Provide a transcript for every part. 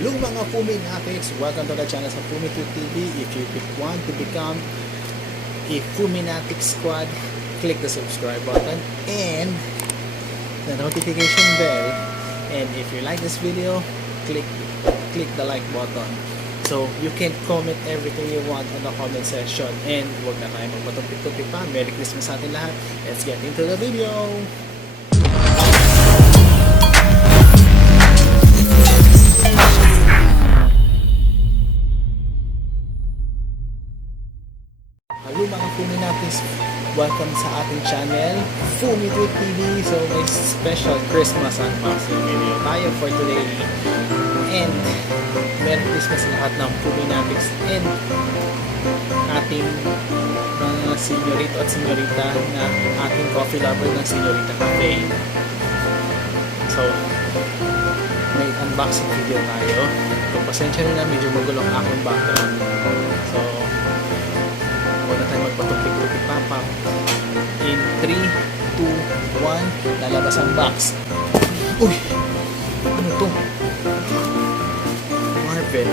Hello mga Fumie Natics! Welcome to the channel sa Fumie TV. If you want to become a Fumie Natics squad, click the subscribe button and the notification bell. And if you like this video, click the like button. So you can comment everything you want on the comment section. And huwag na tayo magpatumpik-tumpik pa. Merry Christmas sa atin lahat. Let's get into the video! Hello mga Fumie Natics! Welcome sa ating channel, Fumie TV. So may special Christmas unboxing video tayo for today. And Merry Christmas lahat ng Fumie Natics and ating mga senyorito at senyorita na ating coffee lover ng Seniorita Cafe. So may unboxing video tayo. Kung pasensya na medyo magulo ang aking background. So huwag na tayo magpatumpik-tumpik pa. In 3, 2, 1, lalabas ang box. Uy! Ano to? Marvel,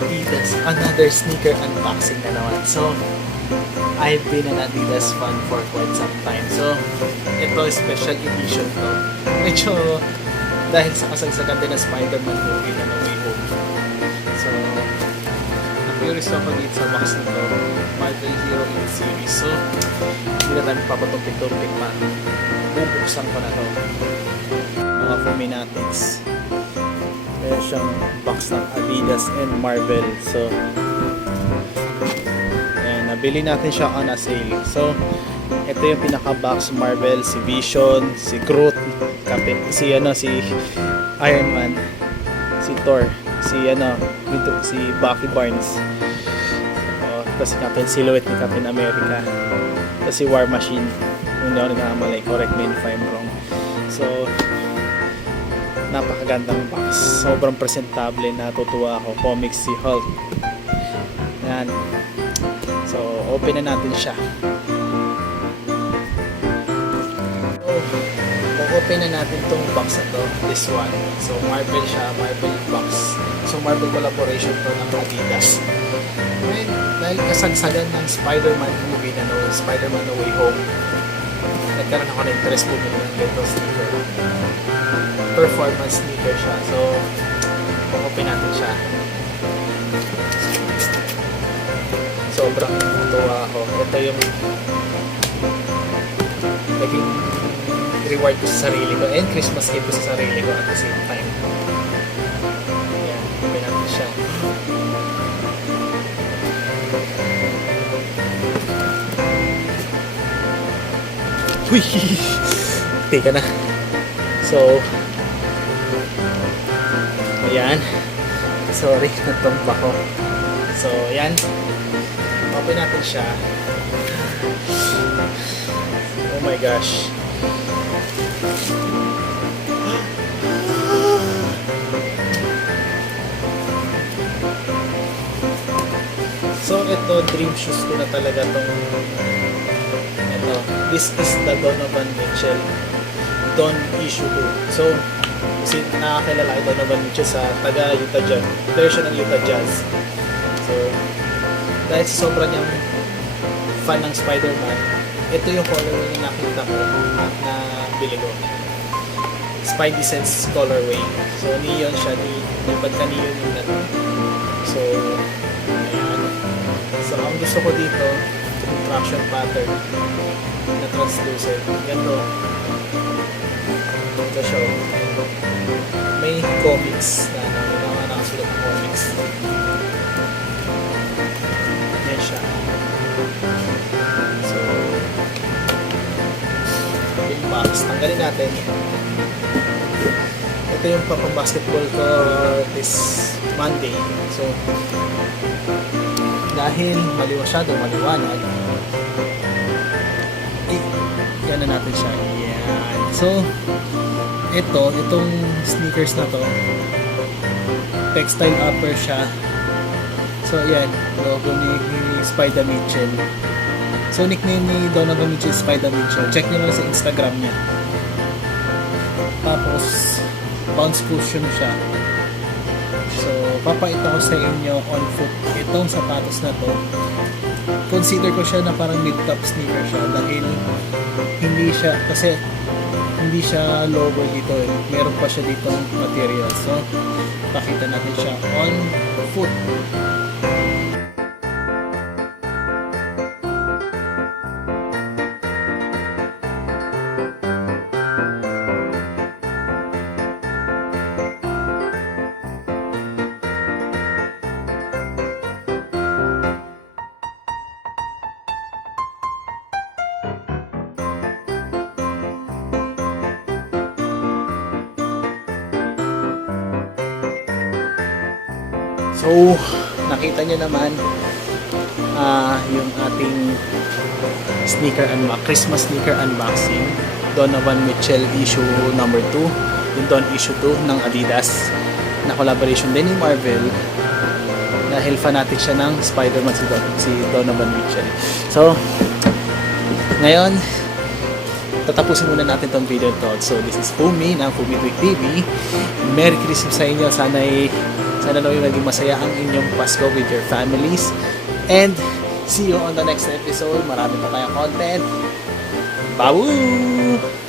Adidas, another sneaker unboxing na naman. So, I've been an Adidas fan for quite some time. So, ito special edition to. Medyo dahil sa kasagsagan din ng Spider-Man movie na No Way Home. So, curious ako dito sa box nito, Marvel Hero in Series. So, hindi na tayo papatumpik-tumpik pa. Bubuksan ko na to. Mga Fumie Natics. Kaya siyang box ng Adidas and Marvel. So, ayan, nabili natin siya on a sale. So, ito yung pinaka-box Marvel, si Vision, si Groot, si Iron Man, si Thor, si Bucky Barnes, tapos si Captain Silhouette ni Captain America, tapos si War Machine, kung hindi ako nagkakamali, correct me if I'm wrong. So napakagandang box, sobrang presentable, natutuwa ako. Comics si Hulk. Yan. So open na natin siya. Open na natin tong box na to, this one. So Marvel siya, Marvel box. So Marvel collaboration to ng Adidas. And dahil kasagsagan ng Spider-Man movie na Spider-Man No Way Home, nagkaroon ako ng interest bumili ng ganito sneaker. Performance sneaker siya. So open natin siya. Sobrang tuwa ako. Ito yung naging reward ko sa sarili ko and Christmas gift ko sa sarili ko at the same time. Ayan, open natin siya. Uy! Teka na. So, ayan. Sorry, natumba ko. So, ayan. Open natin siya. Oh my gosh. So ito, dream shoes ko na talaga tong ito. This is the Donovan Mitchell D.O.N issue 2. So kasi nakakilala ko Donovan Mitchell sa taga Utah Jazz, version ng Utah Jazz. So dahil sa sobrang niyang fan ng Spider-Man, ito yung colorway na nakita ko at nabili ko. Spida-sense colorway. So neon siya, may pagka-neon yung natin. So ayan. So ang gusto ko dito, yung traction pattern na translucent. Ganito. Ito siya. May comics na may mga nakasulat na comics. Yan siya. So yung box, tanggalin natin. Ito yung pang-basketball ko this Monday. So dahil masyadong maliwanag, yan na natin siya. Yan. So itong sneakers na to, textile upper siya. So yan, logo ni Spida Mitchell. So nickname ni Donovan Mitchell, Spida Mitchell. Check nyo lang sa Instagram niya. Tapos bounce cushion siya. So, papakita ko sa inyo on foot itong sapatos na to. Consider ko siya na parang mid-top sneaker siya dahil hindi siya lower dito eh. Meron pa siya dito material. So, pakita natin siya on foot. So, nakita nyo naman yung ating Christmas sneaker unboxing. D.O.N issue number 2. Yung D.O.N issue 2 ng Adidas na collaboration din ni Marvel dahil fanatic siya ng Spider-Man si Donovan Mitchell. So, ngayon, tatapusin muna natin tong video to. So, this is Fumie ng Fumie TV. Merry Christmas sa inyo. Sana naman maging masaya ang inyong Pasko with your families. And see you on the next episode. Marami pa tayong content. Babu!